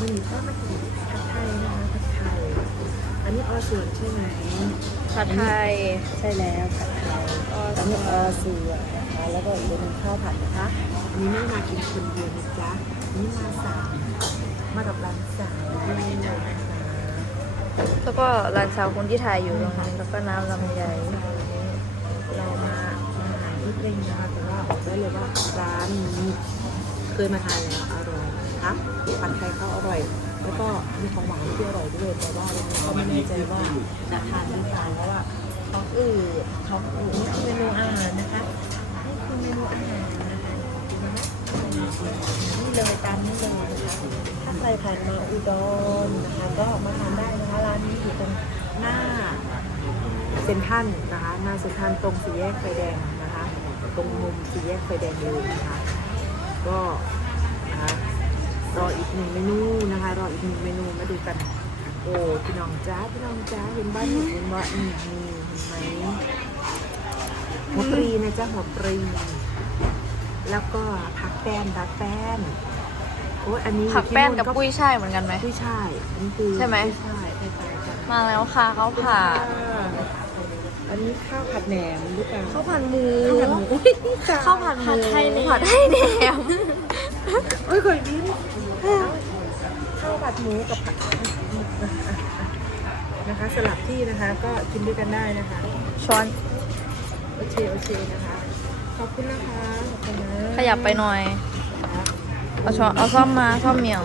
มันมีข้าวมากินผัดไทยนะคะผัดไทย อันนี้ออส่วนใช่ไหมผัดไทยใช่แล้วผัดไทยอออันนี้ออส่วนนะคะแล้วก็อีกอันหนึงข้าวผัดนะคะอันนี้ไม่มากินคนเดียวนะจ๊ะนี่มาสามมากับร้านสาวด้วยนะคะแล้วก็ร้านสาวคนที่ถ่ายอยู่ตรงนั้นแล้วก็น้ำลำไยเรามาอาหารที่เร่งนะคะแต่ว่าบอกได้เลยว่าร้านนี้เคยมาทานแล้วอร่อย นะคะผัดไทยเขาอร่อย แล้วก็มีของหวานที่อร่อยด้วยแต่ว่าวันนี้ก็ไม่แน่ใจว่าจะทานหรือเปล่าเพราะว่าเขาอืดเขาอืดนี่คือเมนูอาหารนะคะนี่คือเมนูอาหารนะคะนะนี่เลยตามนี้เลยนะคะถ้าใครผ่านมาอุดรนะคะ ก็มาทานได้นะคะร้านนี้อยู่ตรงหน้าเซ็นทรัลนะคะหน้าเซ็นทรัลตรงสี่แยกไฟแดงนะคะ ตรงมุมสี่แยกไฟแดงเลยนะคะ ก็นะคะ รออีกหนึ่งเมนูนะคะ รออีกหนึ่งเมนูมาดูกัน โอ้พี่น้องจ้าพี่น้องจ้าเห็นบ้านเห็นเห็นว่านี่นี่เห็นไหมหัวปรีนะจ๊ะหัวปรีแล้วก็ผักแป้นผักแป้นโอ้ยอันนี้อยู่ผักที่แป้นโกับปุ้ยช่ายเหมือนกันไหมกุ้ยช่ายอันนี้คือใช่ไหมกุ้ยช่ายคล้ายๆกันมาแล้วค่ะเขาวผัดอันนี้ข้าวผัดแหนมหรือเปล่าข้าวผัดหมูข้าวผัดหมูอุ๊ยจ้ข้าวผัดหมูผัดไทยแหนมผัดไทยแหนมโอ้ยเคยดิ้น ข้าวผัดหมูกับผัดนะคะสลับที่นะคะก็กินด้วยกันได้นะคะ ช้อนโอเคโอเคนะคะขอบคุณนะคะขอบคุณนะขยับไปหน่อย เอาช้อนเอาซ่อมมาซ่อมเหมียว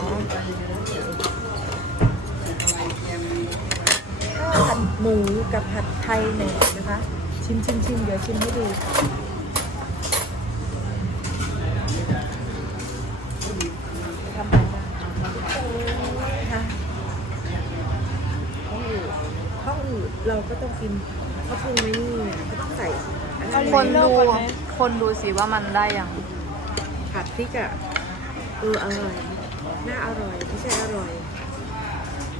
ข้าวผัดหมูกับผัดไทยแหนมนะคะ ชิมชิมชิมเดี๋ยวชิมให้ดูทำไปนะคะข้าวอืดข้าวอืด เราก็ต้องกินเขาปรุงไม่นี่ก็ต้องใส่อันคนดู คนดูสิว่ามันได้ยัง ผัดพริกอะเอออร่อยน่าอร่อยไม่ใช่อร่อย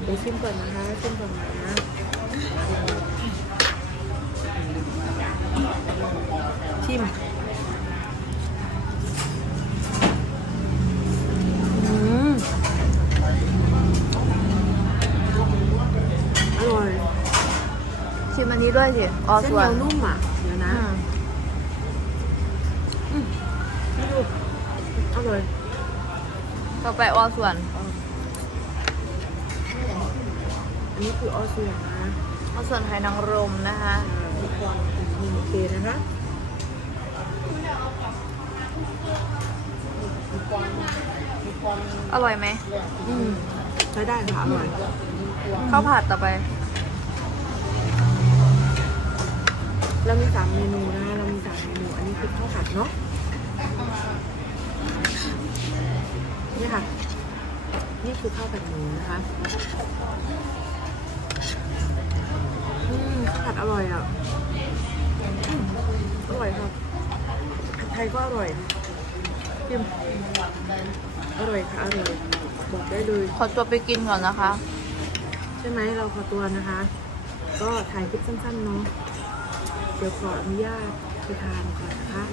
เดี๋ยวชิมก่อนนะคะชิมก่อนนะชิม อืม อร่อย ชิม อันนี้ด้วยสิออเส้นส่วเหนีนยวนุ่มอะ เดี๋ยวนะอืมนี่ดูอร่อยต่อไปออส่วน อันนี้คือออสเซียนะออส่วนไทยนางรมนะคะอ่ามีความมีโอเคนะคะอร่อยไหม อืมใช้ได้ค่ะอร่อย ข้าวผัดต่อไป เรามีสามเมนูนะคะเรามีสามเมนู อันนี้คือข้าวผัดเนาะนี่ค่ะ นี่คือข้าวผัดหมูนะคะอืมข้าวผัดอร่อยอะอืมอร่อยครับผัดไทยก็อร่อยชิมอร่อยค่ะอร่อยบอกได้เลยขอตัวไปกินก่อนนะคะ ใช่ไหมเราขอตัวนะคะ ก็ถ่ายคลิปสั้นๆเนาะ เดี๋ยวขออนุญาตไปทานก่อนนะคะ